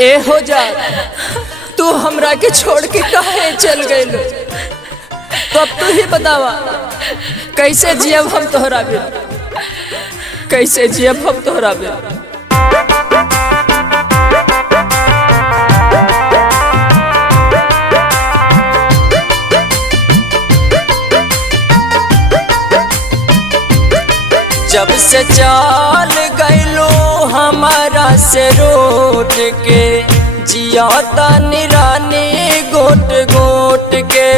ए हो जा तू हमरा के छोड़ के काहे चल गइल। तो अब तू ही बतावा कैसे जियब हम तोहरा बिन, कैसे जियब हम तोहरा बिन। जब से चल गइलो हमारा से रूठ के, जिया तानी रानी गोट गोट के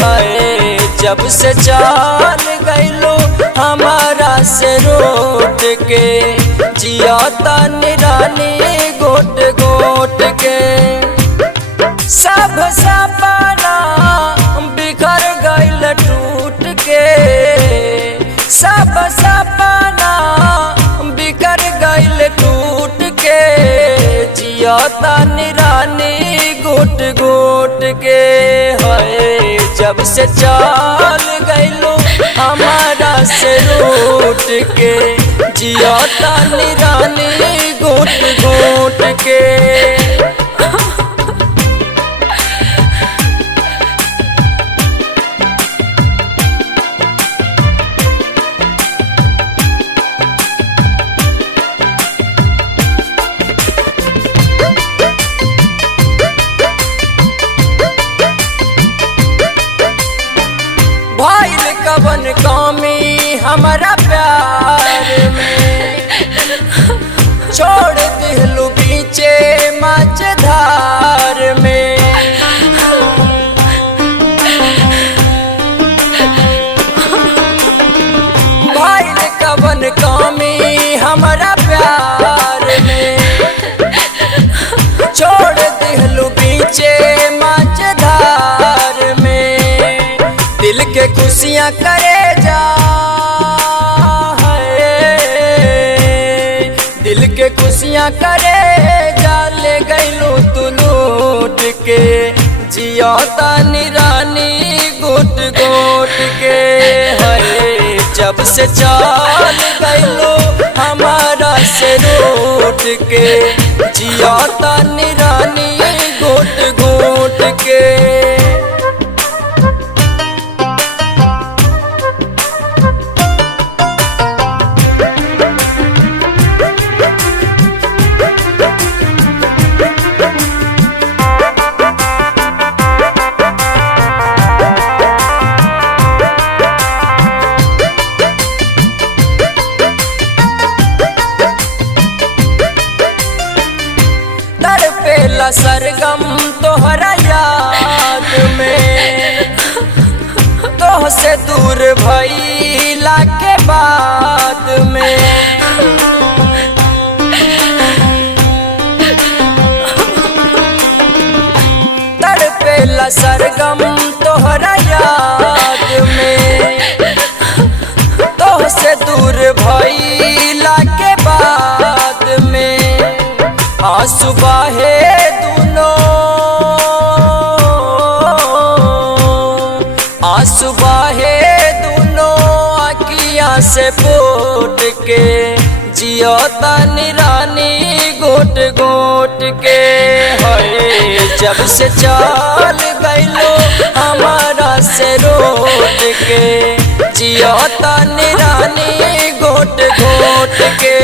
है। जब से चल गइलो हमारा से रूठ के, जिया तानी रानी गोट गोट के। सब सपना बिखर गइल टूट के, सब सपना बिखर गइल टूट के। जिया तानी रानी गोट गोट के है। जब से चल गइलो हमारा से रूठ के, जिया तानी रानी गोट गोट के। कवन कमी हमारा प्यार में, छोड़ दिलू बीचे मझधार में। भाई कवन कमी हमारा प्यार में, छोड़ दिलू बीचे मझधार में। दिल के खुशियाँ करे जा है, दिल के खुशियाँ करे जा। ले गइलू तू लूट के, जिया तानी रानी गोट गोट के है। जब से चल गइलू हमारा से रूठ के, जिया तानी रानी गोट गोट के। सरगम तोहरा याद में, तोह से दूर भइला के बाद में। तड़पेला सरगम तोहरा याद में, तोह से दूर भइला के बाद में। आंसू बहे आंसू बहे दूनो अखियाँ से फूट के, जिया तानी रानी गोट गोट के है। जब से चल गइलो हमारा से रूठ के, जिया तानी रानी गोट गोट के।